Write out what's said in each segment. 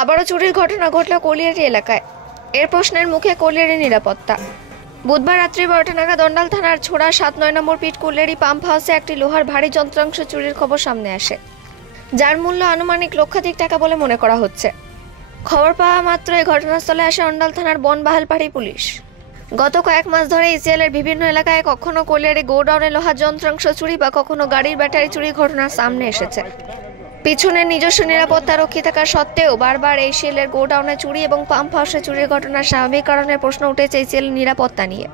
আবারও চুরির ঘটনা ঘটল কলিয়ারি এলাকায়। এর প্রশ্নের মুখে কলিয়ারি নিরাপত্তা। বুধবার রাত্রি 12টা নাগাদ অন্ডাল থানার ছোড়া 7-9 নম্বর পিট কলিয়ারি পাম্প হাউসে একটি লোহার ভারী যন্ত্রাংশ চুরির খবর সামনে আসে, যার মূল্য আনুমানিক লক্ষাধিক টাকা বলে মনে করা হচ্ছে। খবর পাওয়া মাত্রই ঘটনাস্থলে আসে অন্ডাল থানার বনবাহালপাড়ি পুলিশ। গত কয়েক মাস ধরে ইসিএলের বিভিন্ন এলাকায় কখনো কলিয়ারি গোডাউনে লোহার যন্ত্রাংশ চুরি বা কখনো গাড়ির ব্যাটারি চুরি ঘটনার সামনে এসেছে। পিছনের নিজস্ব নিরাপত্তা রক্ষী থাকা সত্ত্বেও বারবার এই ইসিএলের গোডাউনে চুরি এবং পাম্প হাউসে চুরির ঘটনার স্বাভাবিক কারণে প্রশ্ন উঠেছে ইসিএলের নিরাপত্তা নিয়ে।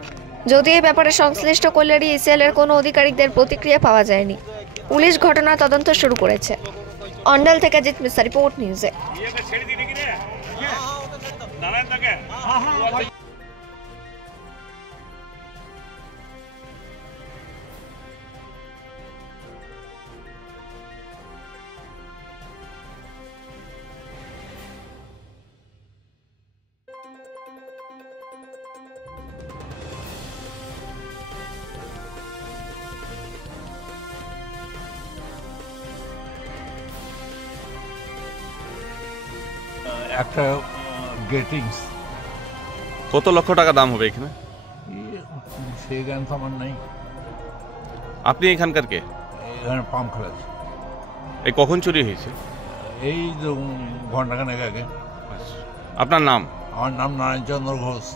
যদিও এই ব্যাপারে সংশ্লিষ্ট কলিয়ারি ইসিএলের কোনো আধিকারিকদের প্রতিক্রিয়া পাওয়া যায়নি। পুলিশ ঘটনা তদন্ত শুরু করেছে। অন্ডাল থেকে জিৎ মিশ্রা, রিপোর্ট নিউজে। একটা গেটিংস। কত লক্ষ টাকা দাম হবে এখানে? সেই জ্ঞান তো আমার নেই। আপনি এখানকার কে? এখানে পাম্প খেলাচ্ছে। এই কখন চুরি হয়েছে? এই ঘন্টাখানেক আগে। আপনার নাম? আমার নাম নারায়ণ চন্দ্র ঘোষ।